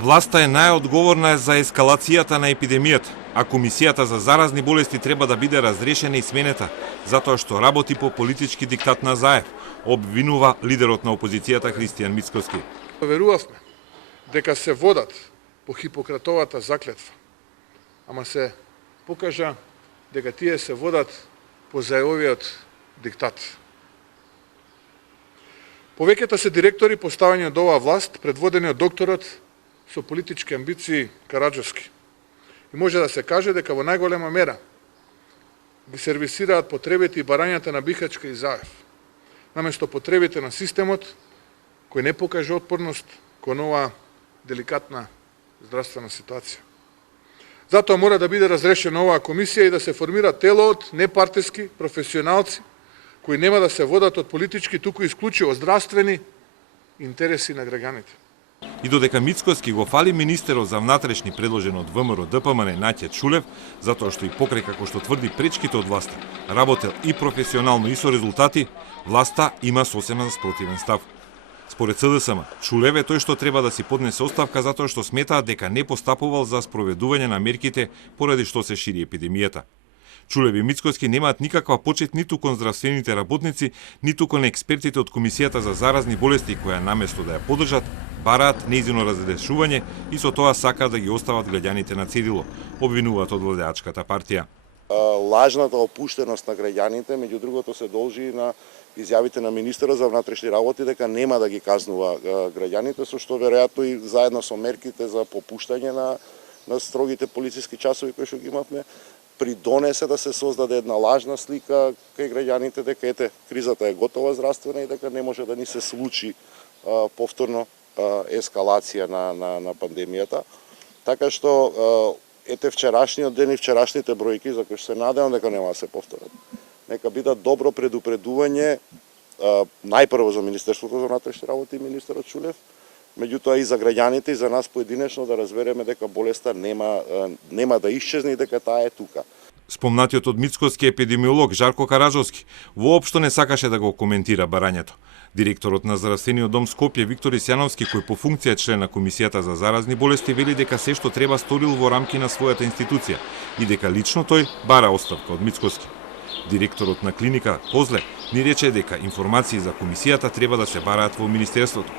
Власта е најодговорна за ескалацијата на епидемијата, а Комисијата за заразни болести треба да биде разрешена и сменета, затоа што работи по политички диктат на Заев, обвинува лидерот на опозицијата Христијан Мицкоски. Верувавме дека се водат по Хипократовата заклетва, ама се покажа дека тие се водат по Заевовиот диктат. Повеќето се директори поставени од оваа власт, предводени од докторот со политички амбиции Караджовски. И може да се каже дека во најголема мера ги сервисираат потребите и барањата на Бихачка и Заев, наместо потребите на системот кој не покаже отпорност кон оваа деликатна здравствена ситуација. Затоа мора да биде разрешена оваа комисија и да се формира тело од непартиски професионалци кои нема да се водат од политички, туку исклучиво здравствени интереси на граѓаните. И додека Мицкоски го фали министерот за внатрешни предложен од ВМРО ДПМН Наќе Чулев, затоа што и покрај како што тврди пречките од власта, работел и професионално и со резултати, власта има сосема спротивен став. Според СДСМ, Чулев е тој што треба да си поднесе оставка затоа што сметаат дека не постапувал за спроведување на мерките поради што се шири епидемијата. Чулев и Мицкоски немаат никаква почит ниту кон здравствените работници, ниту кон експертите од Комисијата за заразни болести, која наместо да ја поддржат, бараат нејзино разрешување и со тоа сакаат да ги остават граѓаните на цедило, обвинуваат од владеачката партија. Лажната опуштеност на граѓаните, меѓу другото, се должи на изјавите на министерот за внатрешни работи дека нема да ги казнува граѓаните, со што веројатно и заедно со мерките за попуштање на строгите полициски часови кои што ги имавме, придонесе да се создаде една лажна слика кај граѓаните дека ете кризата е готова здравствена и дека не може да ни се случи повторно ескалација на пандемијата. Така што ете вчерашниот ден и вчерашните бројки за кои се надевам дека нема да се повторат. Нека бидат добро предупредување најпрво за Министерството за внатрешни работи и министерот Чулев, меѓутоа и за граѓаните и за нас поединечно да разбереме дека болеста нема да исчезне и дека таа е тука. Спомнатиот од Мицкоски епидемиолог Жарко Караджовски воопшто не сакаше да го коментира барањето. Директорот на Здравствениот дом Скопје Виктор Исјановски, кој по функција е член на Комисијата за заразни болести, вели дека се што треба сторил во рамки на својата институција и дека лично тој бара оставка од Мицкоски. Директорот на клиника Козле ни рече дека информации за комисијата треба да се бараат во Министерството.